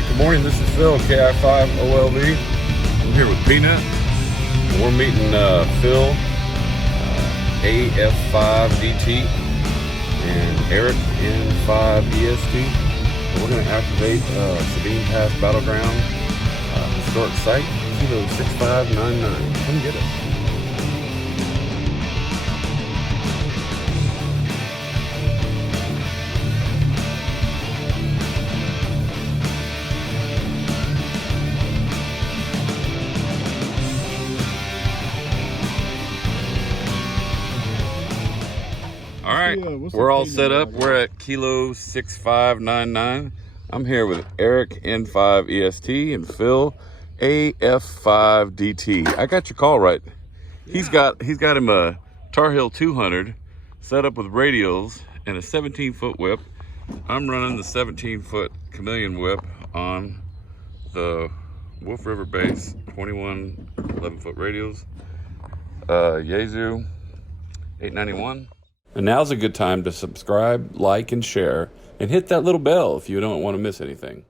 Alright, good morning, this is Phil, KI5OLV. I'm here with Peanut. We're meeting Phil, AF5DT, and Eric N5EST. We're going to activate Sabine Pass Battleground, historic site, Kilo 6599. Come get it. All right, we're all set up. We're at Kilo 6599. I'm here with Eric N5EST and Phil AF5DT. I got your call right. He's got him a Tar Heel 200 set up with radials and a 17-foot whip. I'm running the 17-foot Chameleon whip on the Wolf River base, 21 11-foot radials, Yaesu 891. And now's a good time to subscribe, like, and share, and hit that little bell if you don't want to miss anything.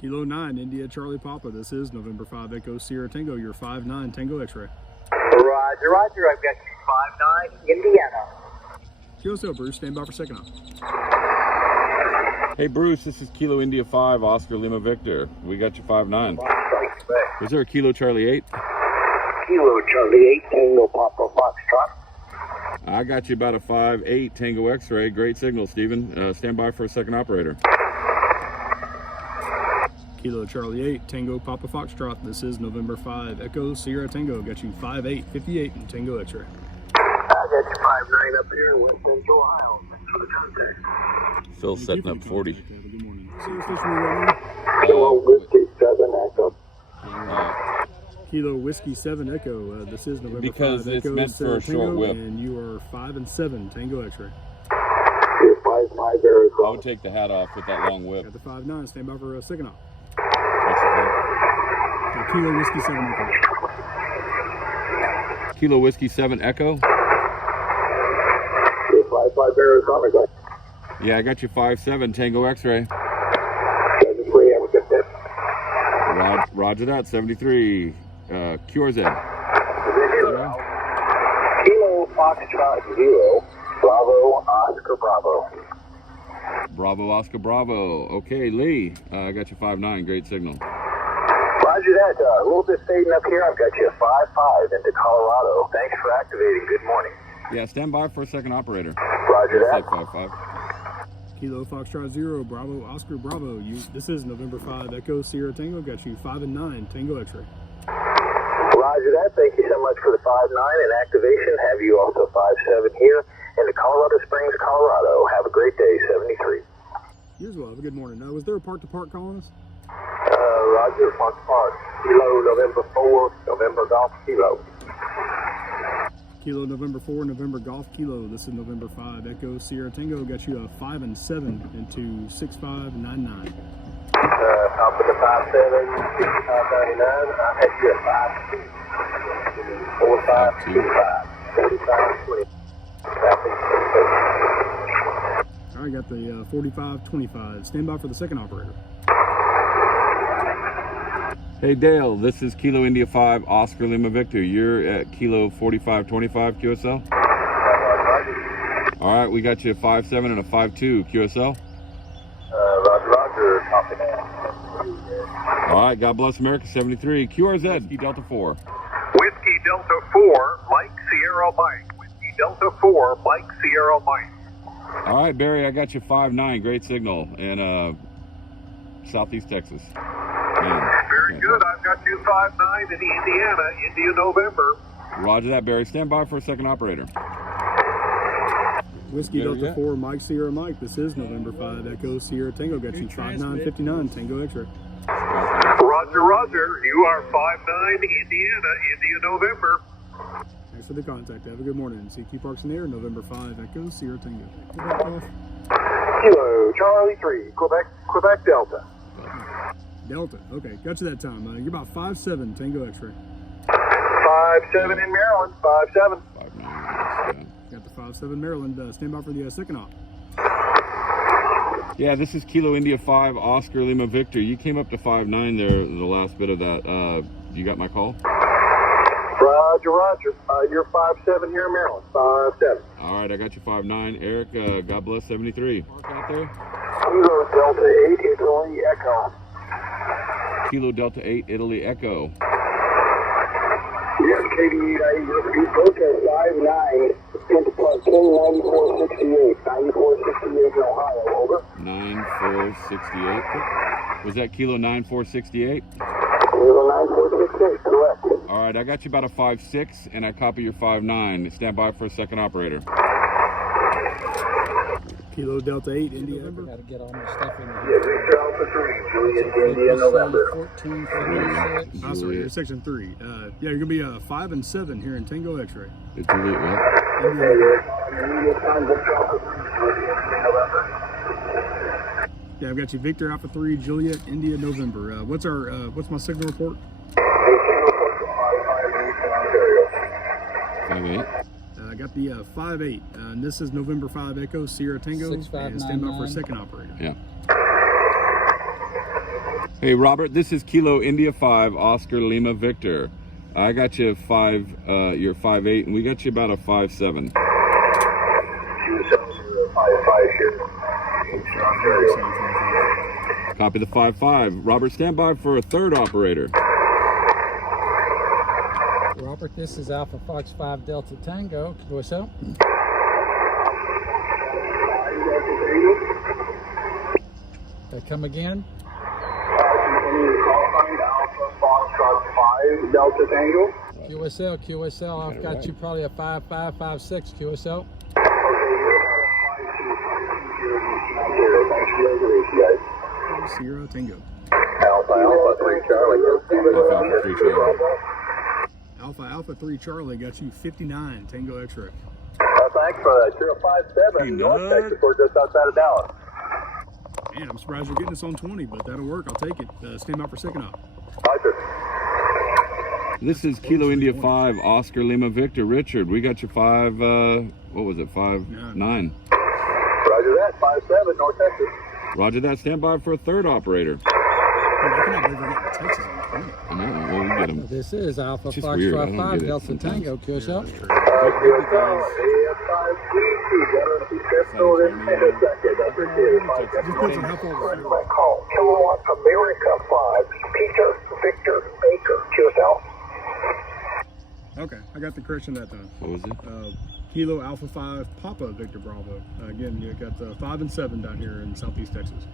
Kilo 9, India Charlie Papa. This is November 5 Echo Sierra Tango, your 5-9 Tango X-ray. Roger, roger. I've got you 5-9 Indiana. QSO, Bruce, stand by for second up. Hey Bruce, this is Kilo India 5, Oscar Lima Victor. We got you 5-9. Is there a Kilo Charlie 8? Kilo Charlie 8, Tango Papa Foxtrot. I got you about a 5-8 Tango X-ray. Great signal, Stephen. Stand by for a second operator. Kilo Charlie 8, Tango Papa Foxtrot. This is November 5 Echo Sierra Tango. Got you 5-8, 58 in Tango X-ray. I got you 5-9 up here in West Central Ohio. Thanks for the contact. Phil's setting up 40. Good morning. Sierra Station running. Kilo Whiskey 7 Echo. Kilo Whiskey 7 Echo. This is November Because 5 it's Echo meant for Sierra a short Tango, whip. and you are 5 and 7 Tango X-ray. 5-5 Arizona. I would take the hat off with that long whip. Got the 5-9. Stand by for a second up. What's your call? Kilo Whiskey 7 Echo. Kilo Whiskey 7 Echo. 5-5 Arizona. Yeah, I got you 5-7 Tango X-ray. 73, have a good day. Roger that, 73. QRZ. Kilo Foxtrot 0, Bravo Oscar Bravo. Bravo Oscar Bravo. Okay, Lee, I got you 5-9. Great signal. Roger that. A little bit fading up here. I've got you 5-5 into Colorado. Thanks for activating. Good morning. Yeah, stand by for a second operator. Roger that. 5-5. Kilo Foxtrot 0, Bravo Oscar Bravo. This is November 5 Echo Sierra Tango. Got you 5 and 9 Tango X-ray. Roger that. Thank you so much for the 5-9 and activation. Have you also 5-7 here in the Colorado Springs, Colorado. Have a great day. 73. You as well. Have a good morning. Was there a park-to-park calling us? Roger. Park. Kilo November 4, November Golf Kilo. Kilo November 4, November Golf Kilo. This is November 5 Echo Sierra Tango. Got you a 5 and 7 into 6599. Top of the 5-7, 6599. I had you at 5-2. 45-25. 45-20. All right, got the 45-25. Stand by for the second operator. Hey Dale, this is Kilo India 5, Oscar Lima Victor. You're at Kilo 4525 QSL. All right, we got you a 5-7 and a 5-2 QSL. Roger, copy that. All right, God bless America 73 QRZ Delta 4. Whiskey Delta 4, Mike Sierra Mike. Whiskey Delta 4, Mike Sierra Mike. All right, Barry, I got you 5-9. Great signal in Southeast Texas. Very good. I've got you 5-9 in Indiana, India November. Roger that, Barry. Stand by for a second operator. Whiskey Delta 4, Mike Sierra Mike. This is November 5 Echo Sierra Tango. Got you 5-9-59 Tango X-ray. Roger, roger. You are 5-9 Indiana, India November. Thanks for the contact. Have a good morning. CQ Parks in Air, November 5 Echo Sierra Tango. Kilo Charlie 3, Quebec Delta. Delta. Okay, got you that time. You're about 5-7 Tango X-ray. 5-7 in Maryland. 5-7. 5-9. Got the 5-7 Maryland. Stand by for the second op. Yeah, this is Kilo India 5, Oscar Lima Victor. You came up to 5'9" there, the last bit of that. You got my call? Roger, roger. You're 5'7" here in Maryland. 5'7". All right, I got you 5'9". Eric, God bless 73. Mark out there. Kilo Delta 8, Italy Echo. Kilo Delta 8, Italy Echo. Yes, KD8, you're POTA 5'9", K9468, 9468 in Ohio, over. 9468. Was that Kilo 9468? Kilo 9468, correct. All right, I got you about a 5'6", and I copy your 5'9". Stand by for a second operator. Kilo Delta 8, India. Got to get all my stuff in Yeah, here. Victor Alpha 3, Juliet, India, November. 14, Oh, sorry, you're section 3. Yeah, you're gonna be 5 and 7 here in Tango X-ray. It's Juliet what? Yeah, I've got you Victor Alpha 3, Juliet, India, November. What's my signal report? 5'8". I got the 5'8", and this is November 5 Echo, Sierra Tango, and stand by for a second operator. Yeah. Hey, Robert, this is Kilo India 5, Oscar Lima Victor. I got you you're 5'8", and we got you about a 5'7". Copy the 5'5". Robert, stand by for a third operator. Robert, this is Alpha Fox 5 Delta Tango. What's up? Come again? Delta Tango. QSL, I've got you probably a 5'5", 5'6", QSL. Sierra Tango. Alpha 3 Charlie. Alpha 3 Charlie got you 59 Tango X-ray. Thanks for that. You're a 5'7", North Texas. We're just outside of Dallas. Man, I'm surprised you're getting this on 20, but that'll work. I'll take it. Stand by for second op. Roger. This is Kilo India 5, Oscar Lima Victor. Richard, we got you 5, what was it, 5'9". Roger that, 5'7", North Texas. Roger that. Stand by for a third operator. I cannot believe I got Texas on 20. I know, well, we get him. This is Alpha Just Fox weird, I 5 don't get it Delta sometimes. Tango, QSL. Kilowatt America 5, Peter Victor Baker, QSL. Okay, I got the correction that time. What was it? Kilo Alpha 5 Papa Victor Bravo. Again, you got 5 and 7 down here in Southeast Texas.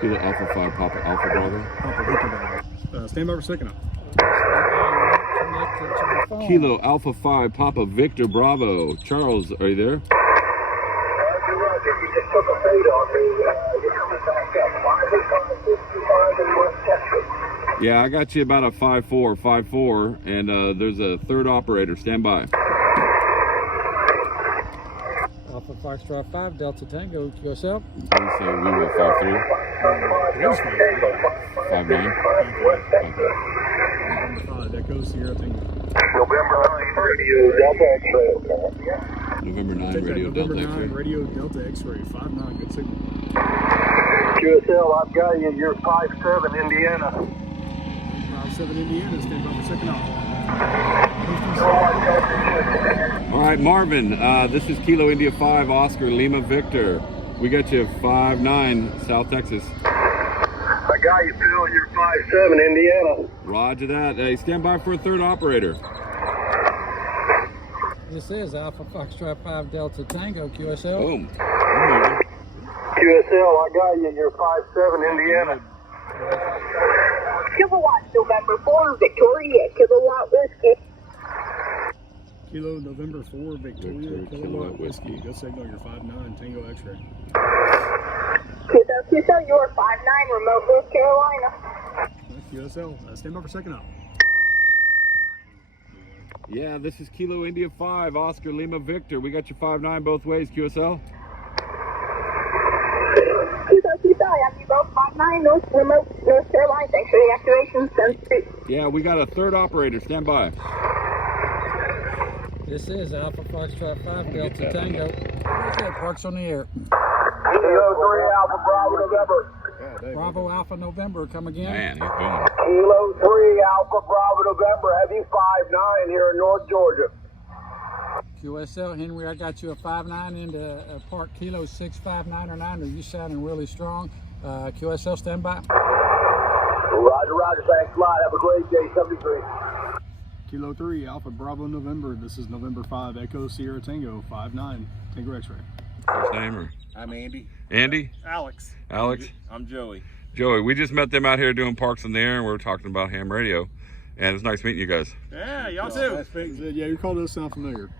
Kilo Alpha 5, Papa Alpha Bravo. Papa Victor Bravo. Stand by for second op. Connected to the phone. Kilo Alpha 5, Papa Victor Bravo. Charles, are you there? Roger, you just took a fade on me. You're coming back up. 5 in West Texas. Yeah, I got you about a 5'4", and there's a third operator. Stand by. Alpha Fox 5 Delta Tango, QSL. So we were 5'3", 5'9". November 5 Echo Sierra Tango. November 9, Radio Delta X-ray. November 9, Take that, Radio November Delta 9 X-ray. Radio Delta X-ray. 5'9", good signal. QSL, I've got you. You're 5'7", Indiana. 5'7" Indiana. Stand by for second op. All right, Marvin, this is Kilo India 5, Oscar Lima Victor. We got you 5'9", South Texas. I got you, Bill. You're 5'7", Indiana. Roger that. Hey, stand by for a third operator. This is Alpha Fox 5 Delta Tango, QSL. Boom. QSL, I got you. You're 5'7", Indiana. Kilowatt November 4 Victoria Kilowatt Whiskey. Kilo November 4 Victoria Kilowatt Whiskey. Good signal. You're 5'9" Tango X-ray. QSL, you're 5'9", remote North Carolina. QSL. Stand by for second op. Yeah, this is Kilo India 5, Oscar Lima Victor. We got you 5'9" both ways, QSL. QSL, I have you both 5'9", remote North Carolina. Thanks for the activation. Send to. Yeah, we got a third operator. Stand by. This is Alpha Foxtrot 5 Delta Tango. Okay, Parks on the air. Kilo 3 Alpha Bravo November. Bravo Alpha November, come again. Man, he's booming. Kilo 3 Alpha Bravo November. Have you 5-9 here in North Georgia? QSL, Henry, I got you a 5-9 into Park Kilo 65909. You sounding really strong. QSL, stand by. Roger, roger. Thanks a lot. Have a great day. 73. Kilo 3 Alpha Bravo November. This is November 5 Echo Sierra Tango 5-9 Tango X-ray. First name or? I'm Andy. Andy? Alex. Alex? I'm Joey. Joey, we just met them out here doing Parks in the Air, and we were talking about ham radio. And it's nice meeting you guys. Yeah, y'all too. Yeah, your call does sound familiar.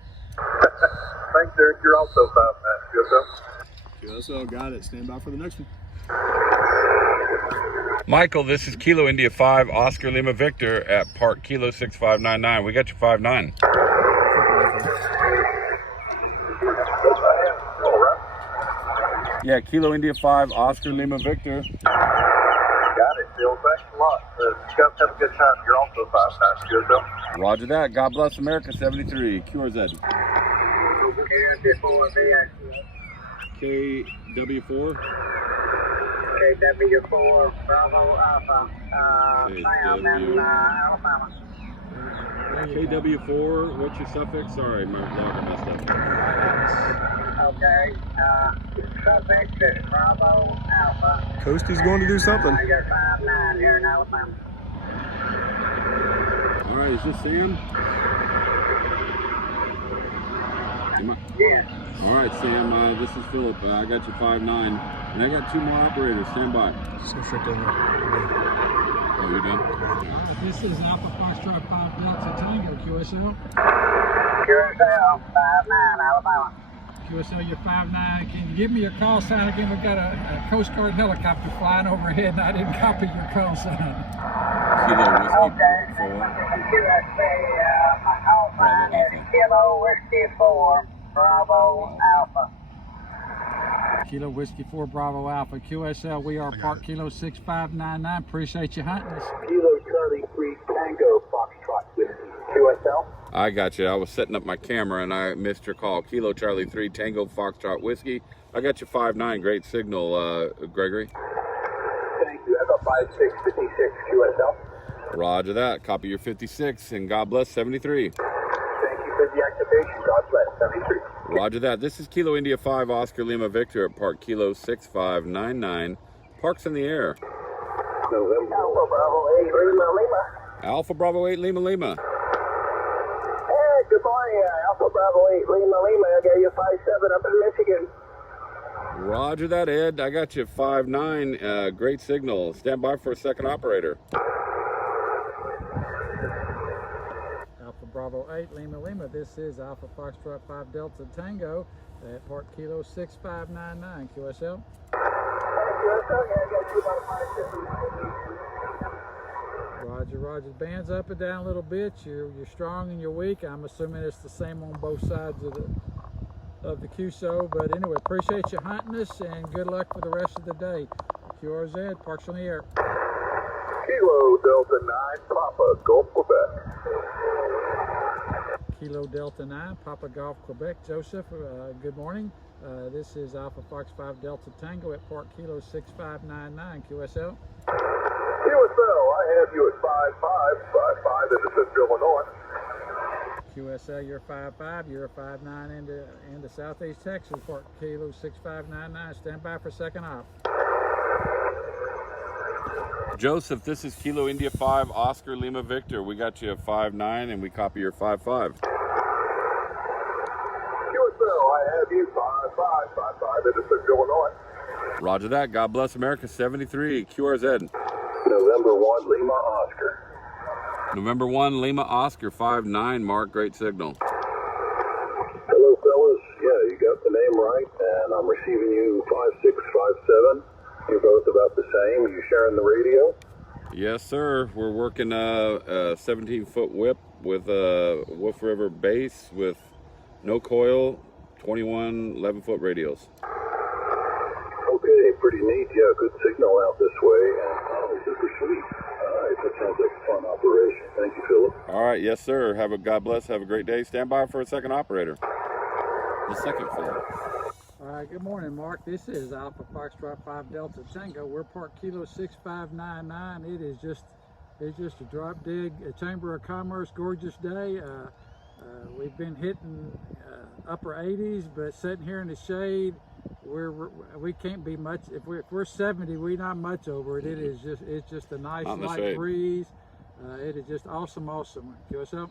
Thanks, Derek. You're also 5-9. QSL, got it. Stand by for the next one. Michael, this is Kilo India 5 Oscar Lima Victor at Park Kilo 6599. We got you 5-9. Yeah, Kilo India 5 Oscar Lima Victor. Got it, Bill. Thanks a lot. You guys have a good time. You're also 5-9. Good, Bill. Roger that. God bless America 73. QRZ. KW4. KW4 Bravo Alpha. Sam in Alabama. KW4, what's your suffix? Sorry, my logger messed up. Okay. Suffix is Bravo Alpha. Coasty's going to do something. You're 5-9 here in Alabama. All right, is this Sam? Yes. All right, Sam, this is Philip. I got you 5-9, and I got 2 more operators. Stand by. Just go straight down there. Oh, you're done? This is Alpha Foxtrot 5 Delta Tango, QSL. QSL 5-9 Alabama. QSL, you're 5-9. Can you give me your call sign again? We've got a Coast Guard helicopter flying overhead, and I didn't copy your call sign. Kilo Whiskey 4. QSB, my call sign is Kilo Whiskey 4 Bravo Alpha. Kilo Whiskey 4 Bravo Alpha. QSL, we are Park Kilo 6599. Appreciate you hunting us. Kilo Charlie 3 Tango Foxtrot Whiskey. QSL. I got you. I was setting up my camera, and I missed your call. Kilo Charlie 3 Tango Foxtrot Whiskey. I got you 5-9. Great signal, Gregory. Thank you. Have a 5656 QSL. Roger that. Copy your 56, and God bless 73. Thank you for the activation. God bless 73. Roger that. This is Kilo India 5 Oscar Lima Victor at Park Kilo 6599. Parks in the Air. November. Alpha Bravo 8 Lima Lima. Alpha Bravo 8 Lima Lima. Hey, good morning. Alpha Bravo 8 Lima Lima. I got you 5-7 up in Michigan. Roger that, Ed. I got you 5-9. Great signal. Stand by for a second operator. Alpha Bravo 8 Lima Lima. This is Alpha Foxtrot 5 Delta Tango at Park Kilo 6599. QSL. Roger, Roger. Band's up and down a little bit. You're strong and you're weak. I'm assuming it's the same on both sides of the QSO. But anyway, appreciate you hunting us and good luck for the rest of the day. QRZ, Parks on the Air. Kilo Delta 9 Papa Gulf Quebec. Kilo Delta 9 Papa Golf Quebec. Joseph, good morning. This is Alpha Fox 5 Delta Tango at Park Kilo 6599. QSL. QSL, I have you at 5555 in Central Illinois. QSL, you're 5-5. You're 5-9 into Southeast Texas. Park Kilo 6599. Stand by for second op. Joseph, this is Kilo India 5 Oscar Lima Victor. We got you a 5-9, and we copy your 5-5. QSL, I have you 5555 in Central Illinois. Roger that. God bless America 73. QRZ. November 1 Lima Oscar. November 1 Lima Oscar 5-9. Mark, great signal. Hello, fellas. Yeah, you got the name right, and I'm receiving you 5657. You're both about the same. You sharing the radio? Yes, sir. We're working a 17-foot whip with a Wolf River base with no coil, 21 11-foot radials. Okay, pretty neat. Yeah, good signal out this way, and super sweet. All right, that sounds like a fun operation. Thank you, Philip. All right, yes, sir. God bless. Have a great day. Stand by for a second operator. The second floor. All right, good morning, Mark. This is Alpha Foxtrot 5 Delta Tango. We're parked Kilo 6599. It's just a drop dead Chamber of Commerce gorgeous day. We've been hitting upper 80s, but sitting here in the shade, we can't be much. If we're 70, we're not much over it. It's just a nice light breeze. It is just awesome. Give us up.